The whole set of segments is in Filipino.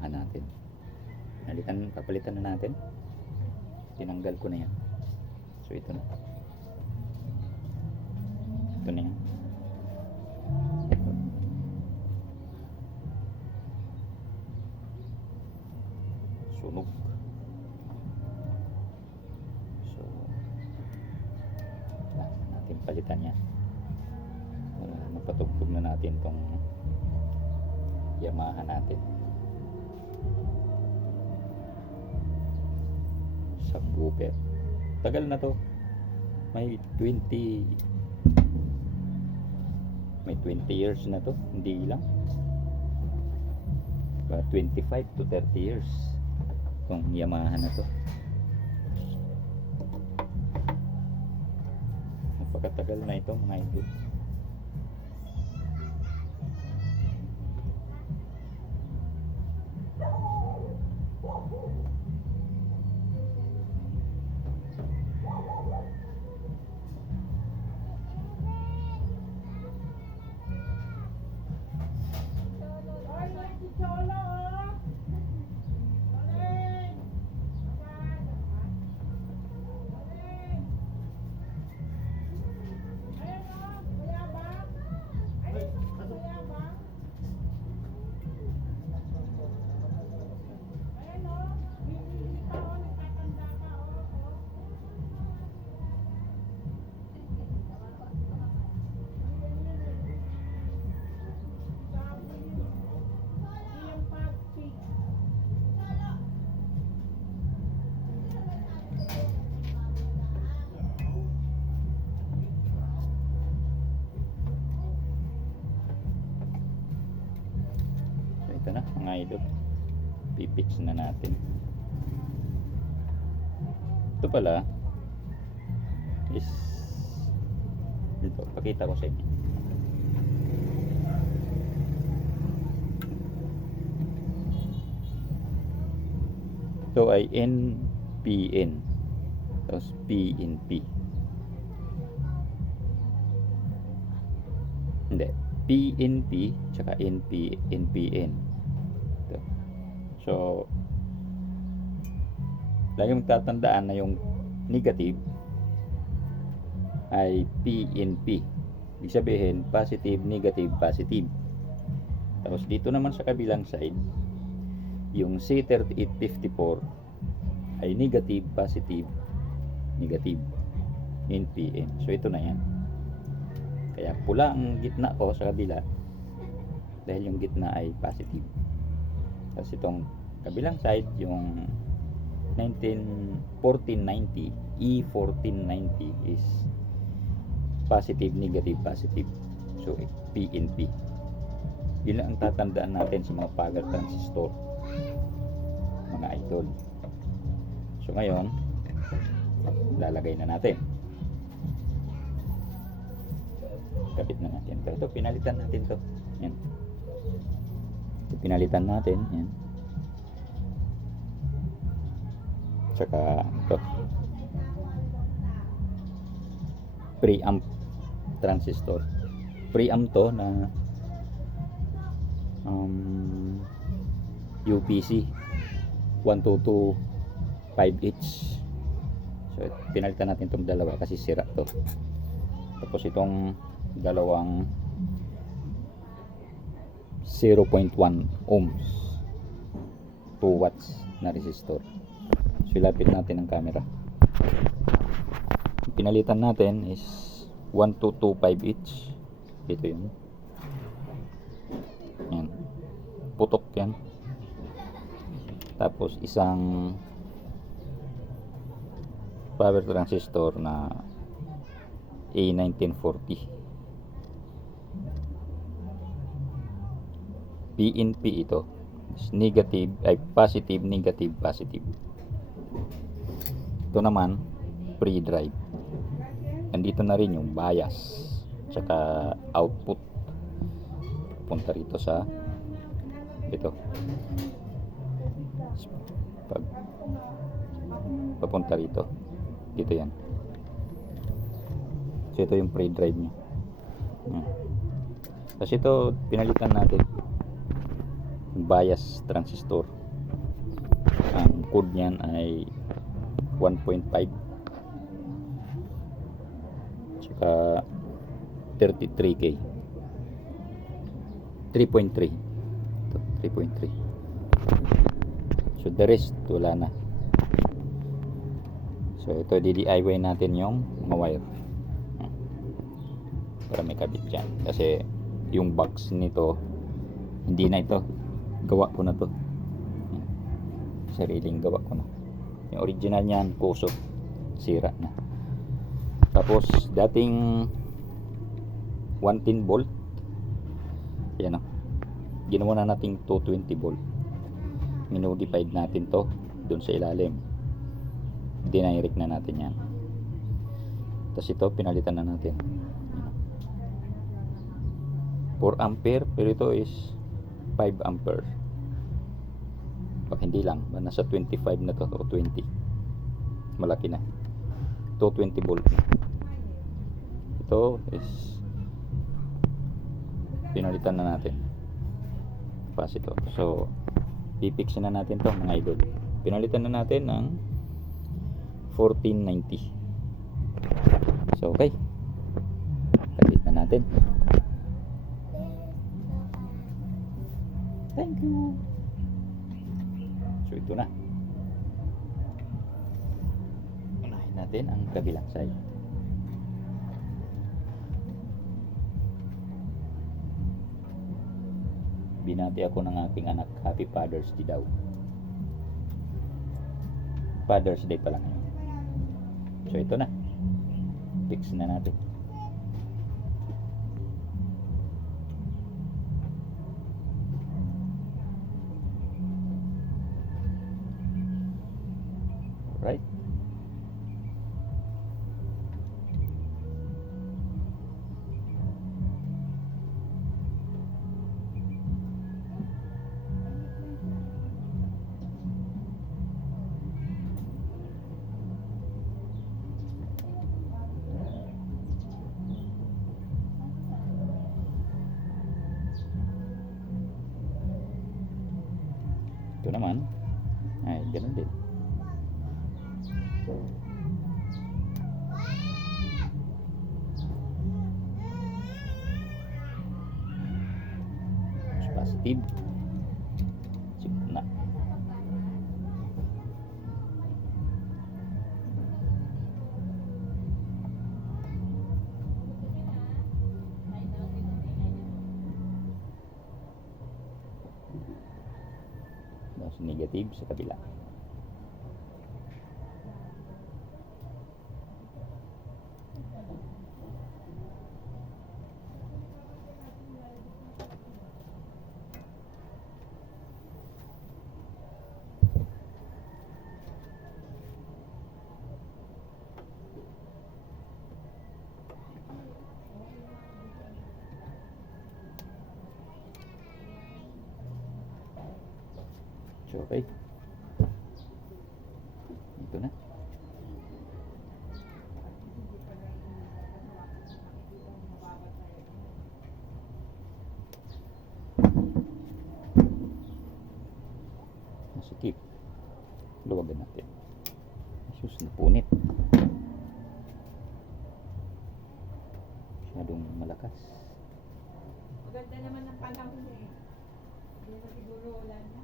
Yamaha natin. Papalitan na natin. Tinanggal ko na yan. So ito na. Ito na yan. Sunog. So natin palitan yan. Napatugtog na natin tong Yamaha natin. Subwoofer. Tagal na to. May 20 years na to. Hindi lang. 25 to 30 years tong Yamaha na to. Napakatagal na ito mga idol. Ito na mga idol, pipix na natin. Ito pala is ito, pakita ko sa inyo. Ito ay NPN, tapos PNP. Hindi, PNP tsaka NPN. So lagi mong tatandaan na yung negative ay PNP. Ibig sabihin positive, negative, positive. Tapos dito naman sa kabilang side, yung C3854 ay negative, positive, negative, NPN. So ito na yan. Kaya pula ang gitna ko sa kabila dahil yung gitna ay positive. Tapos itong kabilang side, yung 1490 E1490 is positive, negative, positive. So PNP. Yun lang ang tatandaan natin sa mga pagar transistor, mga idol. So ngayon lalagay na natin, kapit na natin ito, pinalitan natin to. Yan, ito, pinalitan natin yan. Tsaka ito, preamp transistor. Preamp to na UPC 1225H. So pinalitan natin itong dalawa kasi sira to. Tapos itong dalawang 0.1 ohms 2 watts na resistor. So ilapit natin ang camera. Pinalitan natin is 1225H. Ito yun. Yan, putok yan. Tapos isang power transistor na A1940 PNP. Ito is negative, ay positive, negative, positive. Ito naman pre-drive. Nandito na rin yung bias tsaka output punta rito sa ito. Pag papunta rito, dito yan. So ito yung pre-drive niya. Kasi ito pinalitan natin. bias transistor. Ang code niyan ay 1.5 tsaka 33K 3.3. Ito, 3.3. So the rest wala na. So ito DIY natin yung mga wire para may kabit dyan, kasi yung box nito hindi na ito, gawa ko na to, sariling gawa ko na. Yung original niyan kusot, sira na. Tapos dating 110 volt, yan o, ginawa na nating 220 volt. Minodified natin to dun sa ilalim, dinirect na natin yan. Tapos ito pinalitan na natin, 4 ampere, pero ito is 5 ampere. Baka hindi lang, nasa 25 na to o 20, malaki na. 220 volt na. Ito is pinalitan na natin capacitor. So pipixin na natin to mga idol. Pinalitan na natin ng 1490. So okay, kabit na natin. Thank you. So ito na, unahin natin ang kabilang side. Binati ako ng aking anak, Happy Father's Day daw. Father's Day pa lang yun. So ito na, fix na natin. Right? Ito naman ay ganun din. Positive na. Tapos negative sa kabila. So, okay. Ito na. Masikip. Luwagan natin. Sus, napunit. Masyadong malakas. Maganda naman ang panahon eh. Hindi na siguro wala na.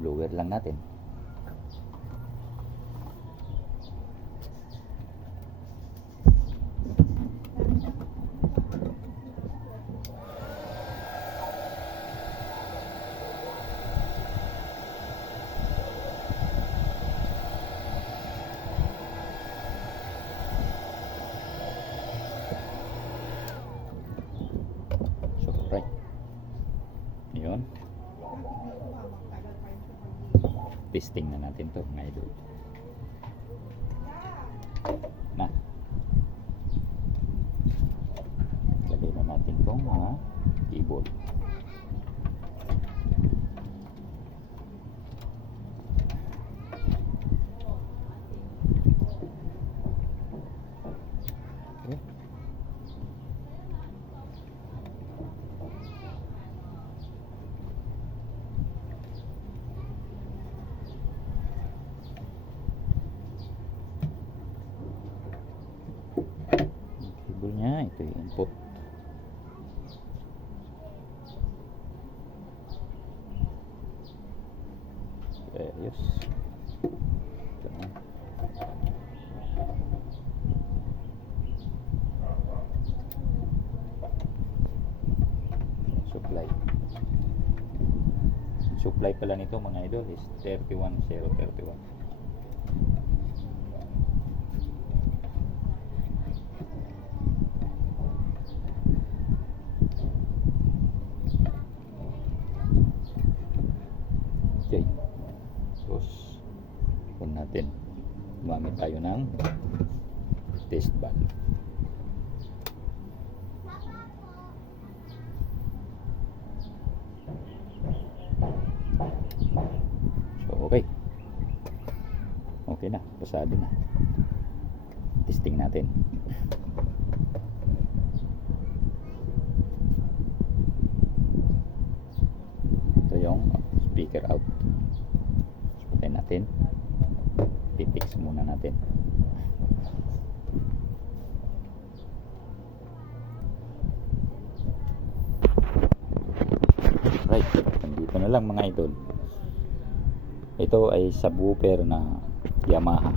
blower lang natin. So, right. Yun. Testing na natin to mga idol. Na. Lagay na natin tong mga cable. Okay. Cable nya ito yung input. Ayos. Ito na. Supply pala nito mga idol is 31031. Okay. Tapos kung natin gumamit tayo ng test valve. So okay. Okay na, pasado na. Testing natin. Ito yung speaker out. Patayin natin. Pipix muna natin. Right, nandito na lang mga idol. Ito ay subwoofer na Yamaha.